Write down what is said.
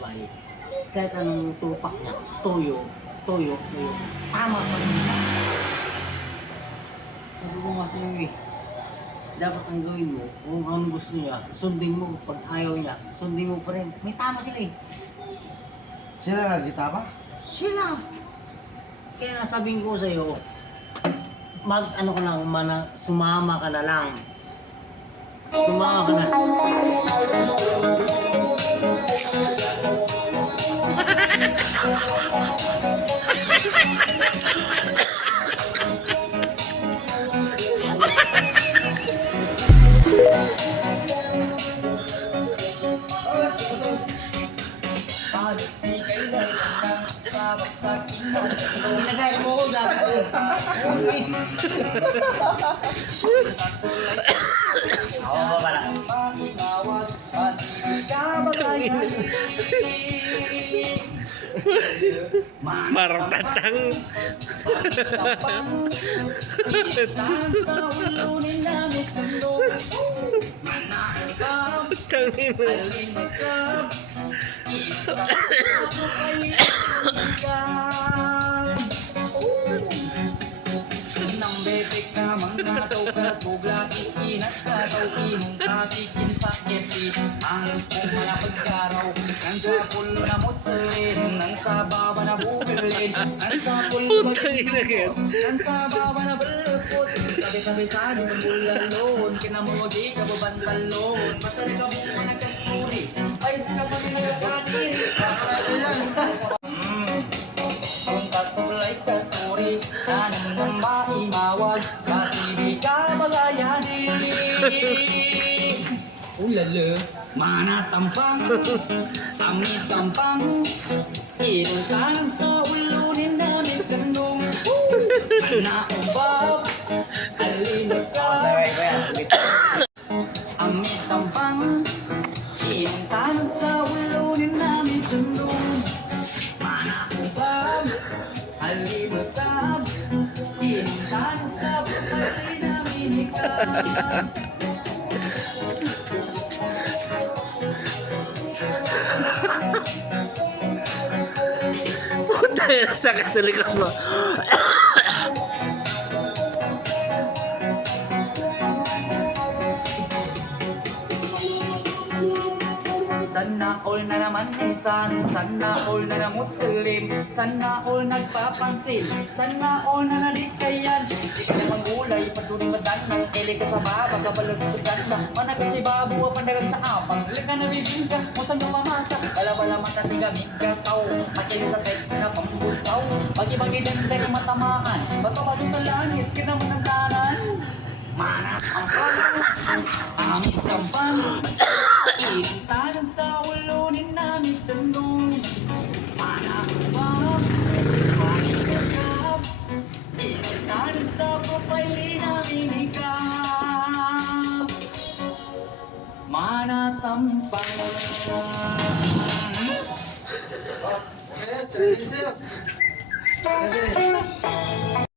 babae. Kahit anong tupak niya, toyo, toyo, toyo, tama pa rin siya. Sabi ko nga sa'yo eh, dapat ang gawin mo, kung anong gusto niya, sundin mo. Pag ayaw niya, sundin mo pa rin. May tama sila eh. Sila nagkita ba? Sila! Kaya sabihin ko sa'yo, ano ka lang, sumama ka na lang. Sumama ka na. Ginagaya mo ko dati. Ako ba pala? Martatang. Tangin nang bebek na mga tao ka bugla ikinat ka tao imong katikin sa kepi ang kumala pagkaraw ang sapul na muslin ang sababa na bubilin ang sapul ang sababa na belpot sabi-sabi sa nung bulalon kinamawagi ka babantalon matali ka mo nagkakuri ay sa kanila katin ang katulay katuri anong nang maimawag kasi di ka magayanin ulala manatampang tamit-tampang inutan sa ulunin namin kanong manaumbab alinag ka amit-tampang inutan sa ulunin namin kanong manaumbab alimutap insan sa buhay namin ikaw Puta, sakit sa likod mo. Sana all na naman minsan, sana all na na Muslim, sana all nagpapansin, sana all na nadikayan. Di ka naman gulay, patuloy madanal, kailig ka sa baba, kabalog sa ganda, managay si babu, pandagan sa apang, lika na bibingka, musang mamasa, bala-bala matatiga, bigka tao, makilig sa pet na pambutaw, pag-ibagi danda ng matamaan, bato-bato sa langit, kinaman ang kanan. Manas ang pang, aming sampang, ilintanan sa ulunin namin tandong. Manas ang pang, aming kakap, ilintanan sa papaili namin ikap. Manatampang. Okay, 3-0. Okay.